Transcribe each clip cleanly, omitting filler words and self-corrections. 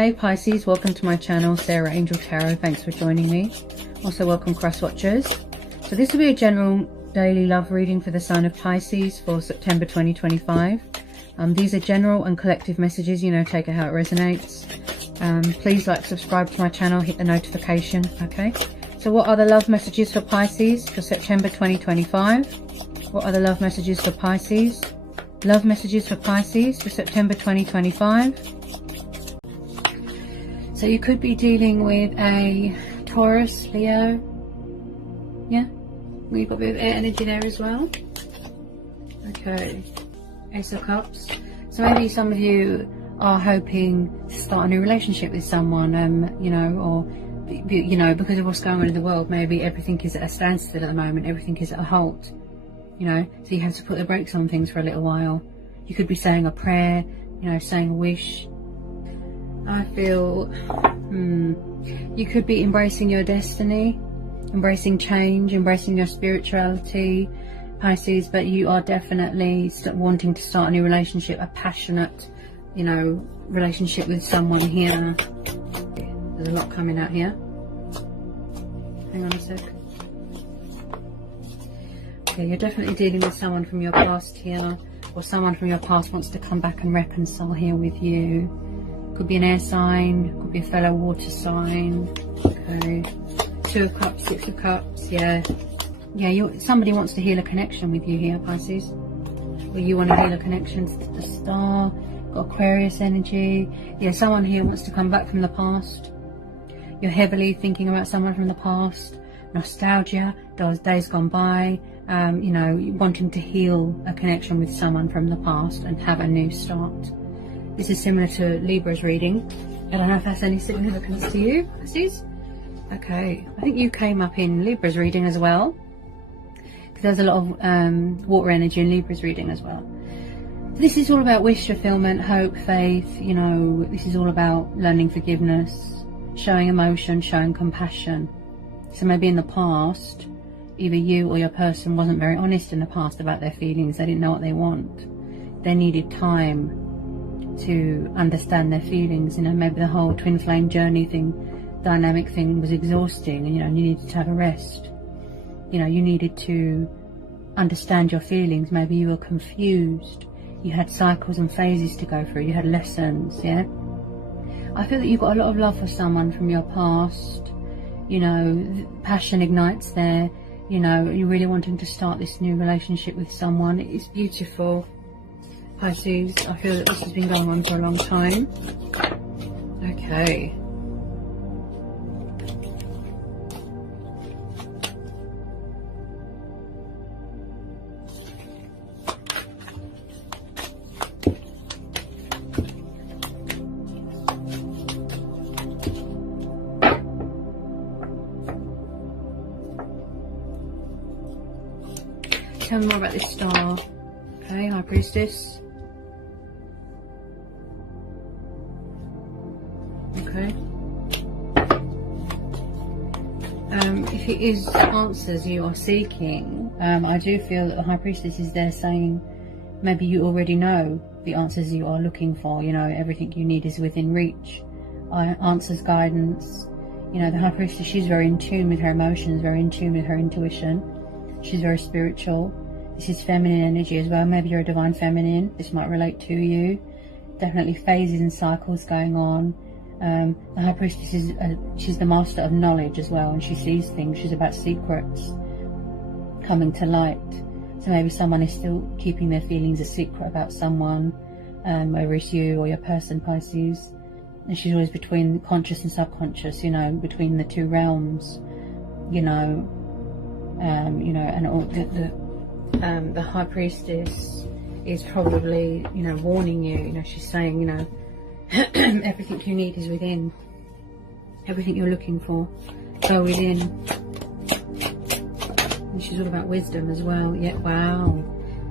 Hey Pisces, welcome to my channel, Sarah Angel Tarot. Thanks for joining me. Also welcome cross watchers. So this will be a general daily love reading for the sign of Pisces for September 2025. These are general and collective messages, you know, take it how it resonates. Please like, subscribe to my channel, hit the notification, okay? So what are the love messages for Pisces for September 2025? What are the love messages for Pisces? Love messages for Pisces for September 2025. So you could be dealing with a Taurus, Leo. Yeah, we've got a bit of air energy there as well. Okay, Ace of Cups. So maybe some of you are hoping to start a new relationship with someone, you know, or, you know, because of what's going on in the world, maybe everything is at a standstill at the moment, everything is at a halt, you know, so you have to put the brakes on things for a little while. You could be saying a prayer, you know, saying a wish. I feel you could be embracing your destiny, embracing change, embracing your spirituality, Pisces, but you are definitely wanting to start a new relationship, a passionate, you know, relationship with someone here. There's a lot coming out here. Hang on a sec. Okay, you're definitely dealing with someone from your past here, or someone from your past wants to come back and reconcile here with you. Could be an air sign, could be a fellow water sign. Okay, 2 of Cups, 6 of Cups. Yeah, somebody wants to heal a connection with you here, Pisces. Or you want to heal a connection to the star. Got Aquarius energy. Yeah, someone here wants to come back from the past. You're heavily thinking about someone from the past. Nostalgia, those days gone by. You know, wanting to heal a connection with someone from the past and have a new start. This is similar to Libra's reading. I don't know if that's any significance to you, Pisces. Okay, I think you came up in Libra's reading as well, because there's a lot of water energy in Libra's reading as well. This is all about wish fulfillment, hope, faith. You know, this is all about learning forgiveness, showing emotion, showing compassion. So maybe in the past, either you or your person wasn't very honest in the past about their feelings. They didn't know what they want. They needed time to understand their feelings. You know, maybe the whole twin flame journey thing, dynamic thing was exhausting, and you know, you needed to have a rest. You know, you needed to understand your feelings. Maybe you were confused. You had cycles and phases to go through. You had lessons, yeah? I feel that you've got a lot of love for someone from your past. You know, passion ignites there. You know, you're really wanting to start this new relationship with someone. It's beautiful, Pisces. I feel that this has been going on for a long time. Okay. Tell me more about this star. Okay, High Priestess. Okay. If it is answers you are seeking, I do feel that the High Priestess is there saying maybe you already know the answers you are looking for. You know, everything you need is within reach. Answers, guidance. You know, the High Priestess, she's very in tune with her emotions, very in tune with her intuition. She's very spiritual. This is feminine energy as well. Maybe you're a divine feminine. This might relate to you. Definitely phases and cycles going on. The High Priestess is she's the master of knowledge as well, and she sees things. She's about secrets coming to light. So maybe someone is still keeping their feelings a secret about someone, whether it's you or your person, Pisces. And she's always between conscious and subconscious, you know, between the two realms, you know. You know, and the High Priestess is probably, you know, warning you. You know, she's saying, you know, everything you need is within. Everything you're looking for, go within. And she's all about wisdom as well. Yeah, wow.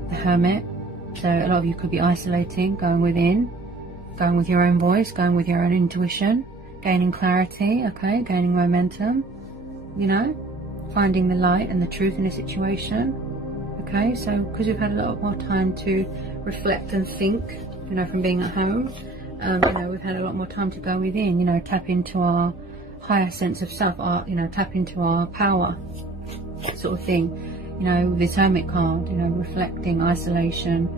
The Hermit. So a lot of you could be isolating, going within, going with your own voice, going with your own intuition, gaining clarity, okay, gaining momentum, you know. Finding the light and the truth in a situation. Okay, so because we've had a lot more time to reflect and think, you know, from being at home, You know, we've had a lot more time to go within, you know, tap into our higher sense of self, you know, tap into our power, sort of thing. You know, this Hermit card, you know, reflecting isolation.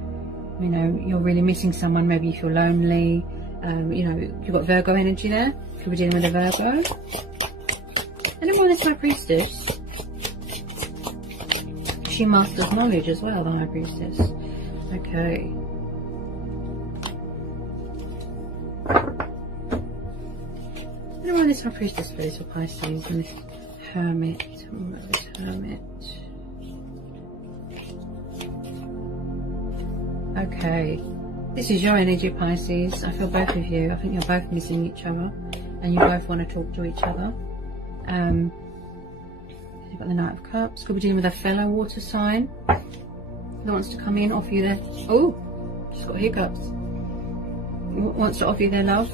You know, you're really missing someone. Maybe you feel lonely. You know, you've got Virgo energy there. Could be dealing with a Virgo. And then one is High Priestess. She masters knowledge as well, the High Priestess. Okay. And then this High Priestess please for Pisces and this Hermit. This Hermit. Okay. This is your energy, Pisces. I feel both of you. I think you're both missing each other. And you both want to talk to each other. You've got the Knight of Cups. Could be dealing with a fellow water sign that wants to come in, offer you their... Oh, just got hiccups. Wants to offer you their love.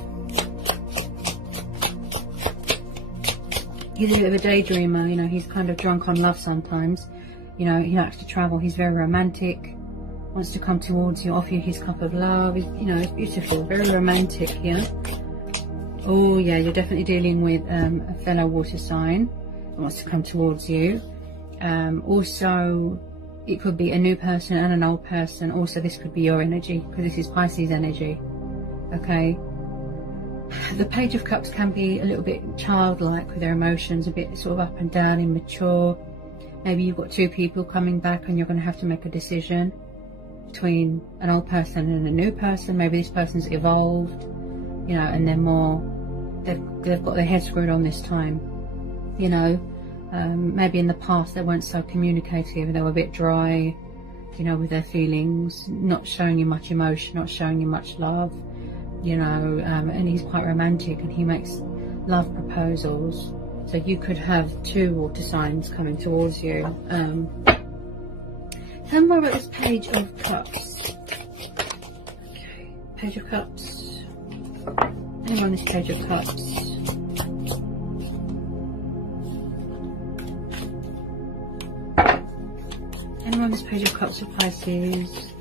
He's a bit of a daydreamer, you know, he's kind of drunk on love sometimes. You know, he likes to travel, he's very romantic. Wants to come towards you, offer you his cup of love. You know, it's beautiful, very romantic here. Oh yeah, you're definitely dealing with a fellow water sign that wants to come towards you. Also, it could be a new person and an old person. Also, this could be your energy, because this is Pisces energy. Okay. The Page of Cups can be a little bit childlike with their emotions, a bit sort of up and down, immature. Maybe you've got two people coming back and you're going to have to make a decision between an old person and a new person. Maybe this person's evolved, you know, and they're more, they've got their head screwed on this time, you know. Maybe in the past they weren't so communicative, they were a bit dry, you know, with their feelings, not showing you much emotion, not showing you much love, you know. And he's quite romantic and he makes love proposals. So you could have two water signs coming towards you. Tell me more about this Page of Cups. Okay, Page of Cups. Anyone on this Page of Cups? Anyone on this Page of Cups for Pisces?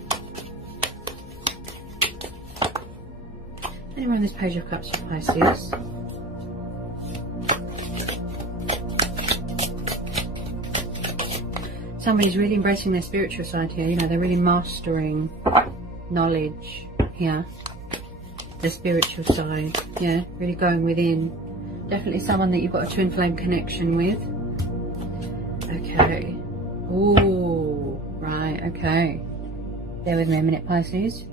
Anyone on this Page of Cups for Pisces? Somebody's really embracing their spiritual side here, you know, they're really mastering knowledge here. The spiritual side, yeah, really going within. Definitely someone that you've got a twin flame connection with. Okay. Ooh, right, okay. Bear with me a minute, Pisces.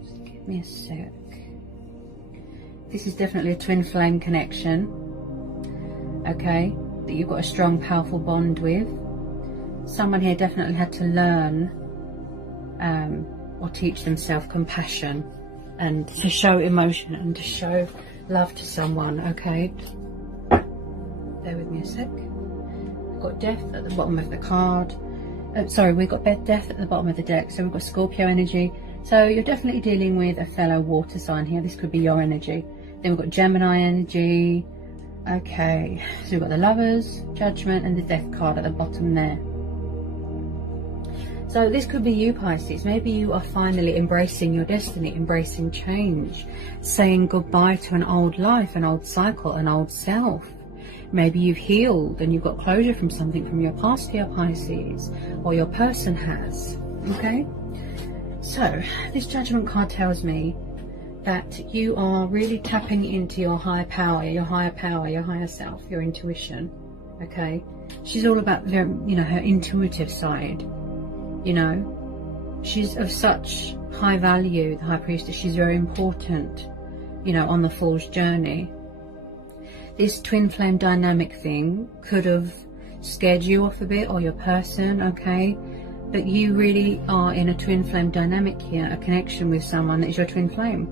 Just give me a sec. This is definitely a twin flame connection. Okay, that you've got a strong, powerful bond with. Someone here definitely had to learn or teach themselves compassion and to show emotion and to show love to someone, okay? Bear with me a sec. We've got Death at the bottom of the card. Sorry, we've got Death at the bottom of the deck. So we've got Scorpio energy. So you're definitely dealing with a fellow water sign here. This could be your energy. Then we've got Gemini energy. Okay, so we've got the Lovers, Judgment, and the Death card at the bottom there. So this could be you, Pisces. Maybe you are finally embracing your destiny, embracing change, saying goodbye to an old life, an old cycle, an old self. Maybe you've healed and you've got closure from something from your past here, Pisces, or your person has, okay? So this Judgment card tells me that you are really tapping into your higher power, your higher self, your intuition, okay? She's all about her, you know, her intuitive side. You know, she's of such high value, the High Priestess. She's very important, you know, on the Fool's journey. This twin flame dynamic thing could have scared you off a bit, or your person, okay? But you really are in a twin flame dynamic here, a connection with someone that is your twin flame.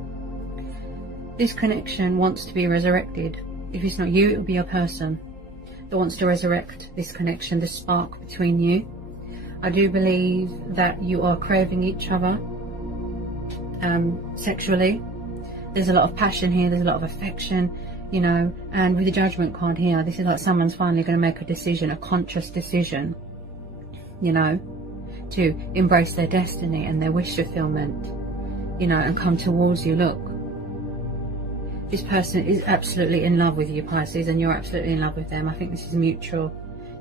This connection wants to be resurrected. If it's not you, it will be your person that wants to resurrect this connection, the spark between you. I do believe that you are craving each other sexually. There's a lot of passion here, there's a lot of affection, you know, and with the Judgment card here, this is like someone's finally going to make a decision, a conscious decision, you know, to embrace their destiny and their wish fulfillment. you know, and come towards you. Look, this person is absolutely in love with you, Pisces, and you're absolutely in love with them. I think this is mutual.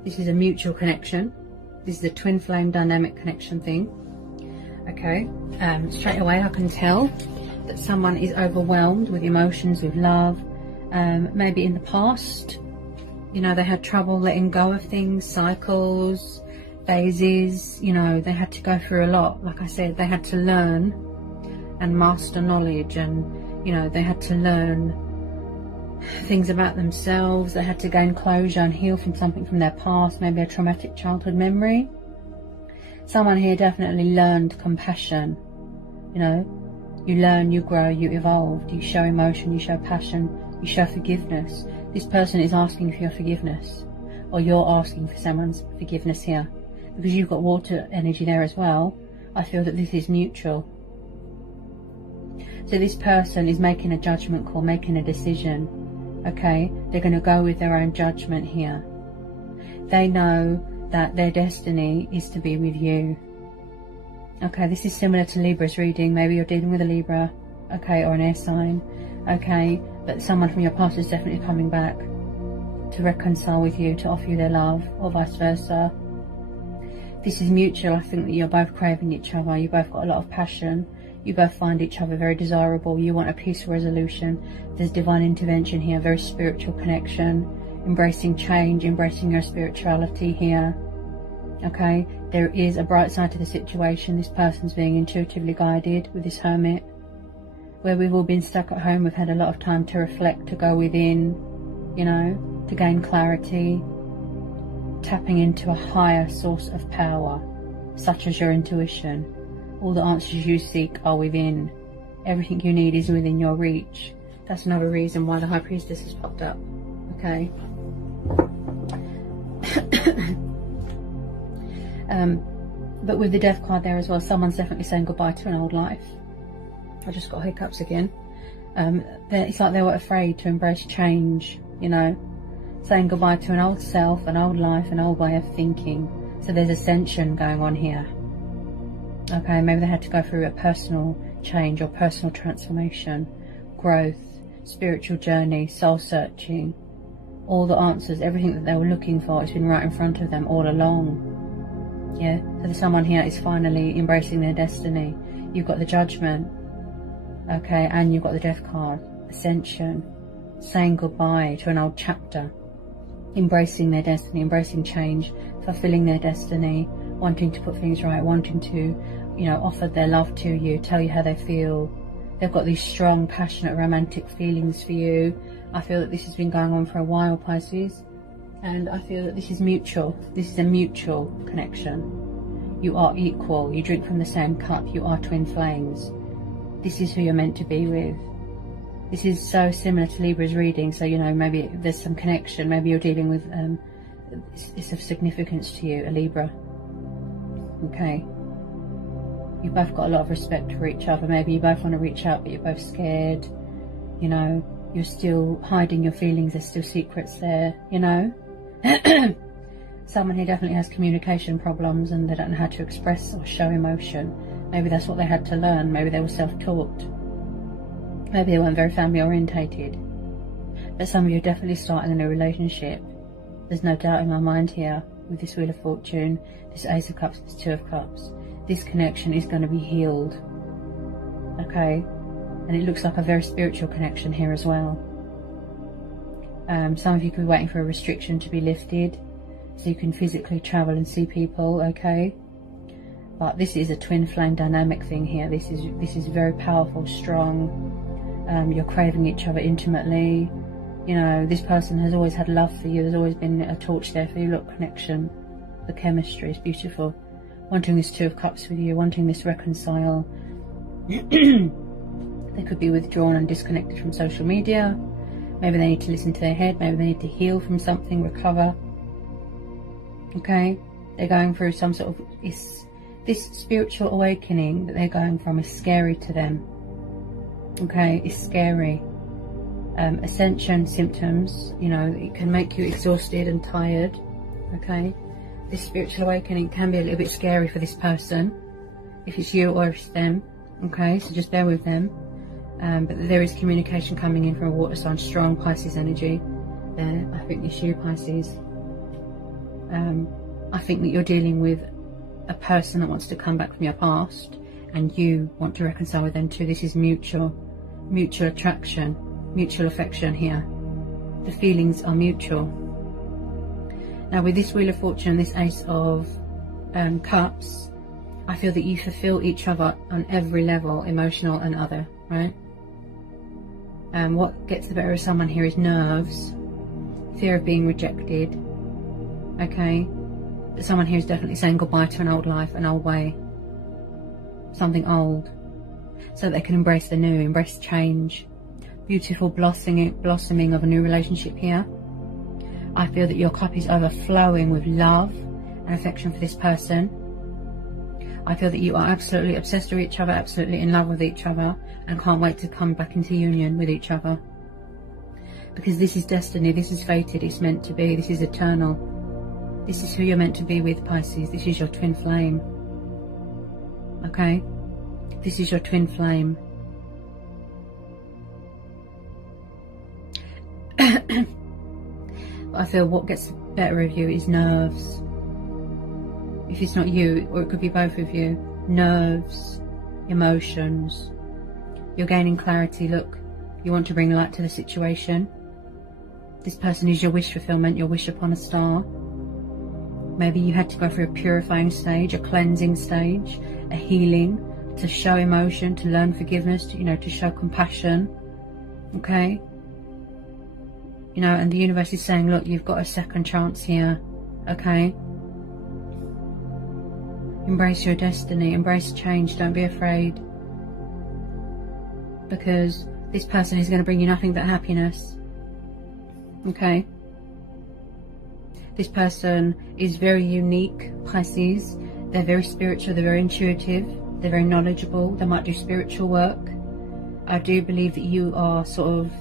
This is a mutual connection. This is a twin flame dynamic connection thing. Okay, straight away I can tell that someone is overwhelmed with emotions, with love. Maybe in the past, you know, they had trouble letting go of things, cycles, phases, you know, they had to go through a lot. Like I said, they had to learn and master knowledge, and, you know, they had to learn things about themselves. They had to gain closure and heal from something from their past, maybe a traumatic childhood memory. Someone here definitely learned compassion. You know, you learn, you grow, you evolve, you show emotion, you show passion, you show forgiveness. This person is asking for your forgiveness, or you're asking for someone's forgiveness here. Because you've got water energy there as well, I feel that this is mutual. So this person is making a judgment call, making a decision. Okay, they're going to go with their own judgment here. They know that their destiny is to be with you. Okay, this is similar to Libra's reading. Maybe you're dealing with a Libra, okay, or an air sign, okay, but someone from your past is definitely coming back to reconcile with you, to offer you their love, or vice versa. This is mutual. I think that you're both craving each other. You both got a lot of passion. You both find each other very desirable. You want a peaceful resolution. There's divine intervention here, very spiritual connection, embracing change, embracing your spirituality here. Okay, there is a bright side to the situation. This person's being intuitively guided with this Hermit. Where we've all been stuck at home, we've had a lot of time to reflect, to go within, you know, to gain clarity, tapping into a higher source of power, such as your intuition. All the answers you seek are within. Everything you need is within your reach. That's another reason why the High Priestess has popped up. Okay. But with the Death card there as well, someone's definitely saying goodbye to an old life. I just got hiccups again. It's like they were afraid to embrace change, you know, saying goodbye to an old self, an old life, an old way of thinking. So there's ascension going on here. Okay, maybe they had to go through a personal change or personal transformation, growth, spiritual journey, soul searching. All the answers, everything that they were looking for, it's been right in front of them all along. Yeah, so someone here is finally embracing their destiny. You've got the Judgment, okay, and you've got the Death card, Ascension, saying goodbye to an old chapter, embracing their destiny, embracing change, fulfilling their destiny, wanting to put things right, wanting to, you know, offer their love to you, tell you how they feel. They've got these strong, passionate, romantic feelings for you. I feel that this has been going on for a while, Pisces. And I feel that this is mutual. This is a mutual connection. You are equal. You drink from the same cup. You are twin flames. This is who you're meant to be with. This is so similar to Libra's reading. So, you know, maybe there's some connection. Maybe you're dealing with, it's of significance to you, a Libra. Okay. You both got a lot of respect for each other. Maybe you both want to reach out, but you're both scared. You know, you're still hiding your feelings. There's still secrets there, you know. Someone here definitely has communication problems and they don't know how to express or show emotion. Maybe that's what they had to learn. Maybe they were self-taught. Maybe they weren't very family orientated. But some of you are definitely starting a new relationship. There's no doubt in my mind here with this Wheel of Fortune, this Ace of Cups, this Two of Cups. This connection is going to be healed. Okay? And it looks like a very spiritual connection here as well. Some of you could be waiting for a restriction to be lifted so you can physically travel and see people, okay? But this is a twin flame dynamic thing here. This is very powerful, strong. You're craving each other intimately. You know, this person has always had love for you. There's always been a torch there for you. Look, connection. The chemistry is beautiful. Wanting this Two of Cups with you, wanting this reconcile. They could be withdrawn and disconnected from social media. Maybe they need to listen to their head. Maybe they need to heal from something, recover. Okay? They're going through some sort of... This spiritual awakening that they're going from is scary to them. Okay? It's scary. Ascension symptoms, you know, it can make you exhausted and tired. Okay? This spiritual awakening can be a little bit scary for this person. If it's you or if it's them. Okay, so just bear with them. But there is communication coming in from a water sign, strong Pisces energy there. I think it's you, Pisces. I think that you're dealing with a person that wants to come back from your past, and you want to reconcile with them too. This is mutual attraction, mutual affection here. The feelings are mutual. Now with this Wheel of Fortune, this Ace of Cups, I feel that you fulfill each other on every level, emotional and other, right? What gets the better of someone here is nerves, fear of being rejected, okay? But someone here is definitely saying goodbye to an old life, an old way, something old, so that they can embrace the new, embrace change. Beautiful blossoming of a new relationship here. I feel that your cup is overflowing with love and affection for this person. I feel that you are absolutely obsessed with each other, absolutely in love with each other, and can't wait to come back into union with each other. Because this is destiny, this is fated, it's meant to be, this is eternal. This is who you're meant to be with, Pisces. This is your twin flame. Okay? This is your twin flame. I feel what gets the better of you is nerves. If it's not you, or it could be both of you, nerves, emotions. You're gaining clarity. Look, you want to bring light to the situation. This person is your wish fulfillment, your wish upon a star. Maybe you had to go through a purifying stage, a cleansing stage, a healing, to show emotion, to learn forgiveness, to show compassion. Okay? And the universe is saying, look, you've got a second chance here. Okay? Embrace your destiny, embrace change, don't be afraid. Because this person is going to bring you nothing but happiness. Okay? This person is very unique, Pisces. They're very spiritual, they're very intuitive, they're very knowledgeable, they might do spiritual work. I do believe that you are sort of,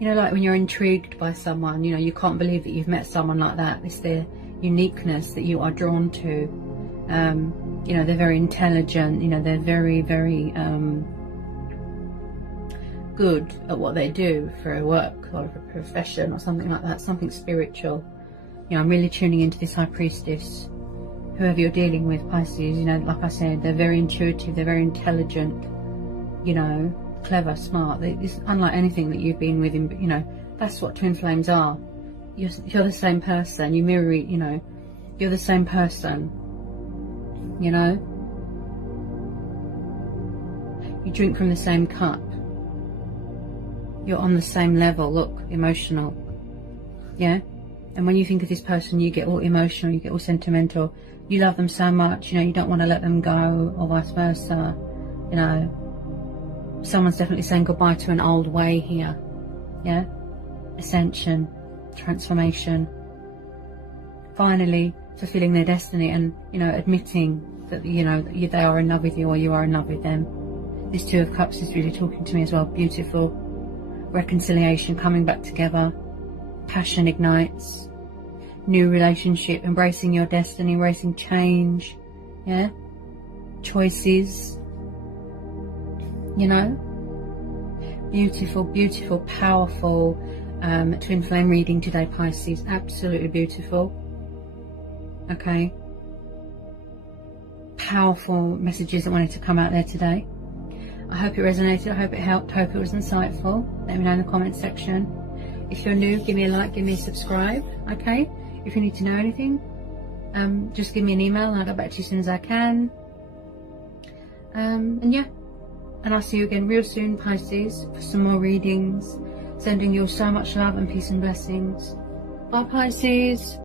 like when you're intrigued by someone, you can't believe that you've met someone like that. It's their uniqueness that you are drawn to. They're very intelligent, they're very, very good at what they do for a work or a profession or something like that, something spiritual. I'm really tuning into this High Priestess. Whoever you're dealing with, Pisces, like I said, they're very intuitive, they're very intelligent, clever, smart. It's unlike anything that you've been with, that's what twin flames are. You're the same person, you mirror, you're the same person, you drink from the same cup, you're on the same level. Look, emotional, yeah? And when you think of this person, you get all emotional, you get all sentimental, you love them so much, you don't want to let them go, or vice versa. Someone's definitely saying goodbye to an old way here, yeah? Ascension, transformation, finally fulfilling their destiny, and admitting that that they are in love with you, or you are in love with them. This Two of Cups is really talking to me as well. Beautiful reconciliation, coming back together, passion ignites, new relationship, embracing your destiny, embracing change, yeah, choices, beautiful, beautiful, powerful twin flame reading today, Pisces. Absolutely beautiful. Okay, powerful messages that wanted to come out there today. I hope it resonated, I hope it helped, I hope it was insightful. Let me know in the comment section. If you're new, give me a like, give me a subscribe, okay? If you need to know anything, just give me an email and I'll get back to you as soon as I can. And yeah, and I'll see you again real soon, Pisces, for some more readings. Sending you all so much love and peace and blessings. Bye, Pisces.